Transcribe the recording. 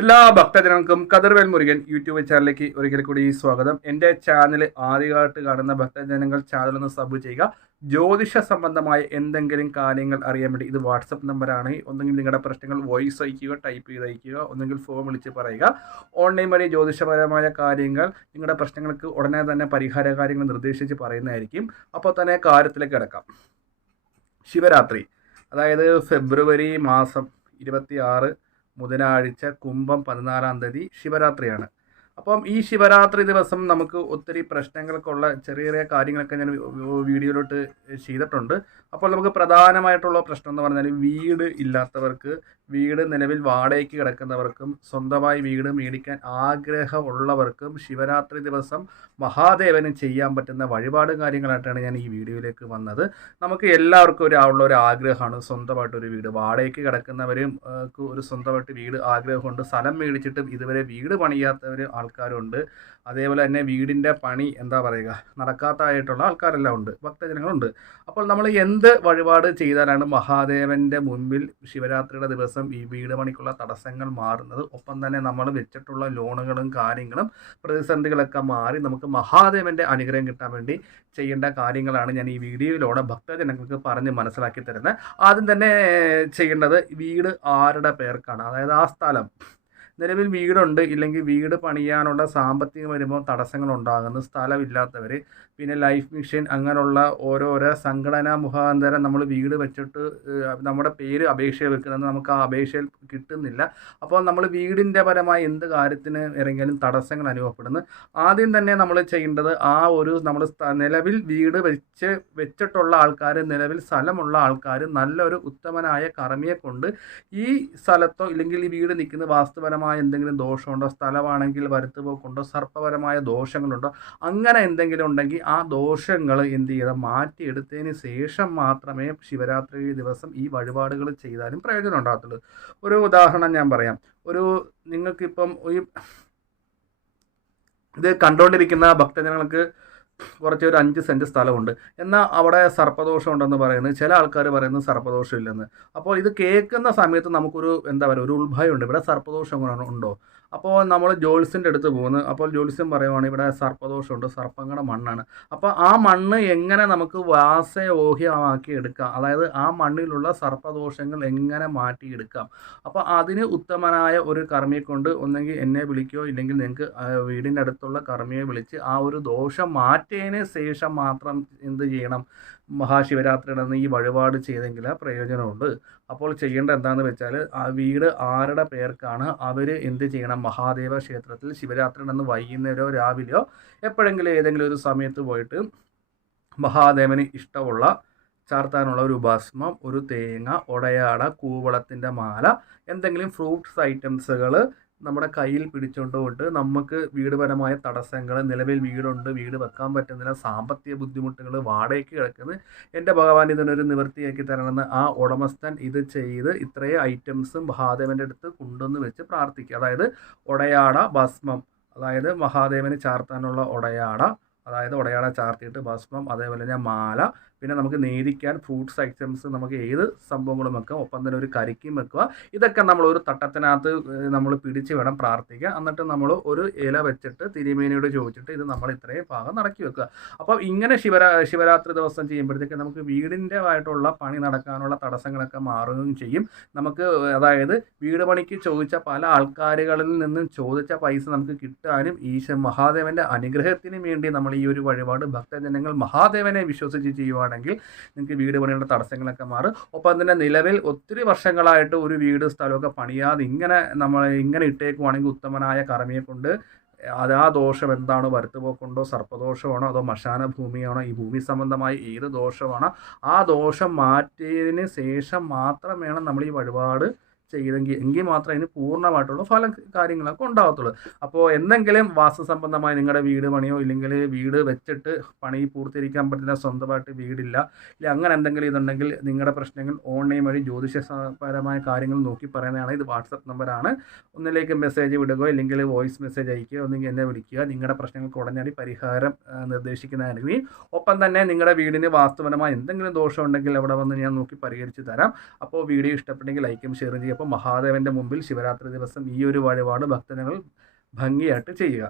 എല്ലാ ഭക്തജനങ്ങൾക്കും കതിർവേൽ മുരുകൻ യൂട്യൂബ് ചാനലിലേക്ക് ഒരിക്കൽ കൂടി സ്വാഗതം. എൻ്റെ ചാനൽ ആദ്യമായിട്ട് കാണുന്ന ഭക്തജനങ്ങൾ ചാനൽ ഒന്ന് സബ് ചെയ്യുക. ജ്യോതിഷ സംബന്ധമായ എന്തെങ്കിലും കാര്യങ്ങൾ അറിയാൻ വേണ്ടി ഇത് വാട്സപ്പ് നമ്പറാണ്. ഒന്നെങ്കിൽ നിങ്ങളുടെ പ്രശ്നങ്ങൾ വോയിസ് അയക്കുക, ടൈപ്പ് ചെയ്ത് അയക്കുക, ഒന്നെങ്കിൽ ഫോം വിളിച്ച് പറയുക. ഓൺലൈൻ വഴി ജ്യോതിഷപരമായ കാര്യങ്ങൾ നിങ്ങളുടെ പ്രശ്നങ്ങൾക്ക് ഉടനെ തന്നെ പരിഹാര കാര്യങ്ങൾ നിർദ്ദേശിച്ച് പറയുന്നതായിരിക്കും. അപ്പോൾ തന്നെ കാര്യത്തിലേക്ക് കിടക്കാം. ശിവരാത്രി, അതായത് ഫെബ്രുവരി മാസം 26 ബുധനാഴ്ച, കുംഭം 14-ാം തീയതി ശിവരാത്രിയാണ്. അപ്പം ഈ ശിവരാത്രി ദിവസം നമുക്ക് ഒത്തിരി പ്രശ്നങ്ങൾക്കുള്ള ചെറിയ ചെറിയ കാര്യങ്ങളൊക്കെ ഞാൻ വീഡിയോയിലോട്ട് ചെയ്തിട്ടുണ്ട്. അപ്പോൾ നമുക്ക് പ്രധാനമായിട്ടുള്ള പ്രശ്നം എന്ന് പറഞ്ഞാൽ വീട് ഇല്ലാത്തവർക്ക്, വീട് നിലവിൽ വാടകയ്ക്ക് കിടക്കുന്നവർക്കും, സ്വന്തമായി വീട് മേടിക്കാൻ ആഗ്രഹമുള്ളവർക്കും ശിവരാത്രി ദിവസം മഹാദേവന് ചെയ്യാൻ പറ്റുന്ന വഴിപാട് കാര്യങ്ങളായിട്ടാണ് ഞാൻ ഈ വീഡിയോയിലേക്ക് വന്നത്. നമുക്ക് എല്ലാവർക്കും ഒരു ആഗ്രഹമാണ് സ്വന്തമായിട്ടൊരു വീട്. വാടകയ്ക്ക് കിടക്കുന്നവരും ഒരു സ്വന്തമായിട്ട് വീട് ആഗ്രഹമുണ്ട്. സ്ഥലം മേടിച്ചിട്ടും ഇതുവരെ വീട് പണിയാത്തവർ ആൾക്കാരുണ്ട്. അതേപോലെ തന്നെ വീടിൻ്റെ പണി നടക്കാത്തതായിട്ടുള്ള ആൾക്കാരെല്ലാം ഉണ്ട്, ഭക്തജനങ്ങളുണ്ട്. അപ്പോൾ നമ്മൾ എന്ത് വഴിപാട് ചെയ്താലാണ് മഹാദേവൻ്റെ മുൻപിൽ ശിവരാത്രിയുടെ ദിവസം ഈ വീട് പണിക്കുള്ള തടസ്സങ്ങൾ മാറുന്നത്, ഒപ്പം തന്നെ നമ്മൾ വെച്ചിട്ടുള്ള ലോണുകളും കാര്യങ്ങളും പ്രതിസന്ധികളൊക്കെ മാറി നമുക്ക് മഹാദേവൻ്റെ അനുഗ്രഹം കിട്ടാൻ വേണ്ടി ചെയ്യേണ്ട കാര്യങ്ങളാണ് ഞാൻ ഈ വീഡിയോയിലൂടെ ഭക്തജനങ്ങൾക്ക് പറഞ്ഞ് മനസ്സിലാക്കി തരുന്നത്. ആദ്യം തന്നെ ചെയ്യേണ്ടത് വീട് ആരുടെ പേർക്കാണ്, അതായത് ആ സ്ഥലം നിലവിൽ വീടുണ്ട് ഇല്ലെങ്കിൽ വീട് പണിയാനുള്ള സാമ്പത്തികം വരുമ്പോൾ തടസ്സങ്ങൾ ഉണ്ടാകുന്നു. സ്ഥലമില്ലാത്തവർ, പിന്നെ ലൈഫ് മിഷൻ അങ്ങനെയുള്ള ഓരോരോ സംഘടനാ മുഖാന്തരം നമ്മൾ വീട് വെച്ചിട്ട് നമ്മുടെ പേര് അപേക്ഷ വെക്കുന്നത് നമുക്ക് ആ അപേക്ഷയിൽ കിട്ടുന്നില്ല. അപ്പോൾ നമ്മൾ വീടിൻ്റെ പരമായ എന്ത് കാര്യത്തിന് ഇറങ്ങിയാലും തടസ്സങ്ങൾ അനുഭവപ്പെടുന്നു. ആദ്യം തന്നെ നമ്മൾ ചെയ്യേണ്ടത് നമ്മൾ നിലവിൽ വീട് വെച്ചിട്ടുള്ള ആൾക്കാർ, നിലവിൽ സ്ഥലമുള്ള ആൾക്കാർ നല്ലൊരു ഉത്തമനായ കർമ്മിയെ കൊണ്ട് ഈ സ്ഥലത്തോ ഇല്ലെങ്കിൽ ഈ വീട് നിൽക്കുന്ന വാസ്തുപരമായ എന്തെങ്കിലും ദോഷമുണ്ടോ, സ്ഥലമാണെങ്കിൽ വരുത്തുപോക്കുണ്ടോ, സർപ്പപരമായ ദോഷങ്ങളുണ്ടോ, അങ്ങനെ എന്തെങ്കിലും ഉണ്ടെങ്കിൽ ആ ദോഷങ്ങൾ എന്ത് ചെയ്യണം, മാറ്റിയെടുത്തതിന് ശേഷം മാത്രമേ ശിവരാത്രി ദിവസം ഈ വഴിപാടുകൾ ചെയ്താലും പ്രയോജനം ഉണ്ടാകത്തുള്ളൂ. ഒരു ഉദാഹരണം ഞാൻ പറയാം. നിങ്ങൾക്കിപ്പം ഇത് കണ്ടുകൊണ്ടിരിക്കുന്ന ഭക്തജനങ്ങൾക്ക് ഒരു 5 സെൻറ്റ് സ്ഥലമുണ്ട്, എന്നാൽ അവിടെ സർപ്പദോഷം ഉണ്ടെന്ന് പറയുന്നത്, ചില ആൾക്കാർ പറയുന്നത് സർപ്പദോഷം ഇല്ലെന്ന്. അപ്പോൾ ഇത് കേൾക്കുന്ന സമയത്ത് നമുക്കൊരു ഒരു ഉത്ഭയമുണ്ട്, ഇവിടെ സർപ്പദോഷം ഉണ്ടോ. അപ്പോൾ നമ്മൾ ജ്യോത്സ്യൻ്റെ അടുത്ത് പോകുന്നു. അപ്പോൾ ജ്യോത്സ്യൻ പറയുവാണ് ഇവിടെ സർപ്പദോഷമുണ്ട്, സർപ്പങ്ങളുടെ മണ്ണാണ്. അപ്പോൾ ആ മണ്ണ് എങ്ങനെ നമുക്ക് വാസയോഗ്യമാക്കി എടുക്കാം, അതായത് ആ മണ്ണിലുള്ള സർപ്പദോഷങ്ങൾ എങ്ങനെ മാറ്റിയെടുക്കാം. അപ്പോൾ അതിന് ഉത്തമനായ ഒരു കർമ്മിയെ കൊണ്ട് ഒന്നെങ്കിൽ എന്നെ വിളിക്കുകയോ ഇല്ലെങ്കിൽ നിങ്ങൾക്ക് വീടിൻ്റെ അടുത്തുള്ള കർമ്മിയെ വിളിച്ച് ആ ഒരു ദോഷം മാറ്റിയതിന് ശേഷം മാത്രം എന്ത് ചെയ്യണം, മഹാശിവരാത്രിയുടെ ഈ വഴിപാട് ചെയ്തെങ്കിൽ പ്രയോജനമുണ്ട്. അപ്പോൾ ചെയ്യേണ്ടത് എന്താണെന്ന് വെച്ചാൽ, ആ വീട് ആരുടെ പേർക്കാണ് അവർ എന്ത് ചെയ്യണം, മഹാദേവ ക്ഷേത്രത്തിൽ ശിവരാത്രിയുടെ വൈകുന്നേരമോ രാവിലെയോ എപ്പോഴെങ്കിലും ഏതെങ്കിലും ഒരു സമയത്ത് പോയിട്ട് മഹാദേവന് ഇഷ്ടമുള്ള ചാർത്താനുള്ള ഒരു ഭസ്മം, ഒരു തേങ്ങ, ഒടയാട, കൂവളത്തിൻ്റെ മാല, എന്തെങ്കിലും ഫ്രൂട്ട്സ് ഐറ്റംസുകൾ നമ്മുടെ കയ്യിൽ പിടിച്ചുകൊണ്ട് നമുക്ക് വീടുപരമായ തടസ്സങ്ങൾ, നിലവിൽ വീടുണ്ട്, വീട് വെക്കാൻ പറ്റുന്നില്ല, സാമ്പത്തിക ബുദ്ധിമുട്ടുകൾ, വാടകയ്ക്ക് കിടക്കുന്നത്, എൻ്റെ ഭഗവാൻ ഇതിനൊരു നിവൃത്തിയാക്കി തരണമെന്ന് ആ ഉടമസ്ഥൻ ഇത് ചെയ്ത് ഇത്രയും ഐറ്റംസ് മഹാദേവൻ്റെ അടുത്ത് കൊണ്ടുവന്ന് വെച്ച് പ്രാർത്ഥിക്കുക. അതായത് ഒടയാട ഭസ്മം, അതായത് മഹാദേവന് ചാർത്താനുള്ള ഒടയാട ചാർത്തിയിട്ട് ഭസ്മം, അതേപോലെ തന്നെ മാല, പിന്നെ നമുക്ക് നേദിക്കാൻ ഫ്രൂട്ട്സ് ഐറ്റംസ്, നമുക്ക് ഏത് സംഭവങ്ങളും വെക്കാം, ഒപ്പം തന്നെ ഒരു കരിക്കും വെക്കുക. ഇതൊക്കെ നമ്മൾ ഒരു തട്ടത്തിനകത്ത് നമ്മൾ പിടിച്ച് വേണം പ്രാർത്ഥിക്കുക. എന്നിട്ട് നമ്മൾ ഒരു ഇല വെച്ചിട്ട് തിരുമേനിയോട് ചോദിച്ചിട്ട് ഇത് നമ്മൾ ഇത്രയും ഭാഗം നടക്കി വെക്കുക. അപ്പോൾ ഇങ്ങനെ ശിവരാത്രി ദിവസം ചെയ്യുമ്പോഴത്തേക്ക് നമുക്ക് വീടിൻ്റെ ആയിട്ടുള്ള പണി നടക്കാനുള്ള തടസ്സങ്ങളൊക്കെ മാറുകയും ചെയ്യും. നമുക്ക് അതായത് വീട് പണിക്ക് ചോദിച്ച പല ആൾക്കാരുകളിൽ നിന്നും ചോദിച്ച പൈസ നമുക്ക് കിട്ടാനും മഹാദേവൻ്റെ അനുഗ്രഹത്തിന് വേണ്ടി നമ്മൾ ഈ ഒരു വഴിപാട് ഭക്തജനങ്ങൾ മഹാദേവനെ വിശ്വസിച്ച് ചെയ്യുവാണെങ്കിൽ നിങ്ങൾക്ക് വീട് പണിയുടെ തടസ്സങ്ങളൊക്കെ മാറും. ഒപ്പം തന്നെ നിലവിൽ ഒത്തിരി വർഷങ്ങളായിട്ട് ഒരു വീട് സ്ഥലമൊക്കെ പണിയാതെ ഇങ്ങനെ ഇട്ടേക്കുവാണെങ്കിൽ ഉത്തമനായ കർമ്മിയെ കൊണ്ട് ആ ദോഷം എന്താണ്, വരുത്തുപോക്കുണ്ടോ, സർപ്പദോഷമാണോ, അതോ മശാന ഭൂമിയാണോ, ഈ ഭൂമി സംബന്ധമായി ഏത് ദോഷമാണോ, ആ ദോഷം മാറ്റിയതിന് ശേഷം മാത്രം വേണം നമ്മൾ ഈ വഴിപാട് എങ്കിൽ മാത്രമേ ഇതിന് പൂർണ്ണമായിട്ടുള്ള ഫലം കാര്യങ്ങളൊക്കെ ഉണ്ടാകത്തുള്ളൂ. അപ്പോൾ എന്തെങ്കിലും വാസ്തു സംബന്ധമായി നിങ്ങളുടെ വീട് പണിയോ ഇല്ലെങ്കിൽ വീട് വെച്ചിട്ട് പണി പൂർത്തീകരിക്കാൻ പറ്റുന്ന സ്വന്തമായിട്ട് വീടില്ല, ഇല്ല അങ്ങനെ എന്തെങ്കിലും ഇതുണ്ടെങ്കിൽ നിങ്ങളുടെ പ്രശ്നങ്ങൾ ഓൺലൈൻ വഴി ജ്യോതിഷപരമായ കാര്യങ്ങൾ നോക്കി പറയുന്നതാണ്. ഇത് വാട്സപ്പ് നമ്പറാണ്. ഒന്നിലേക്ക് മെസ്സേജ് വിടുകയോ ഇല്ലെങ്കിൽ വോയിസ് മെസ്സേജ് അയക്കുകയോ ഒന്നെങ്കിൽ എന്നെ വിളിക്കുക. നിങ്ങളുടെ പ്രശ്നങ്ങൾക്ക് ഉടനടി പരിഹാരം നിർദ്ദേശിക്കുന്നതായിരിക്കും. ഒപ്പം തന്നെ നിങ്ങളുടെ വീടിന് വാസ്തുപരമായ എന്തെങ്കിലും ദോഷം ഉണ്ടെങ്കിൽ അവിടെ വന്ന് ഞാൻ നോക്കി പരിഹരിച്ച് തരാം. അപ്പോൾ വീഡിയോ ഇഷ്ടപ്പെട്ടെങ്കിൽ ലൈക്കും ഷെയറും ചെയ്യുക. അപ്പോൾ മഹാദേവൻ്റെ മുമ്പിൽ ശിവരാത്രി ദിവസം ഈ ഒരു വഴിപാട് ഭക്തജനങ്ങൾ ഭംഗിയായിട്ട് ചെയ്യുക.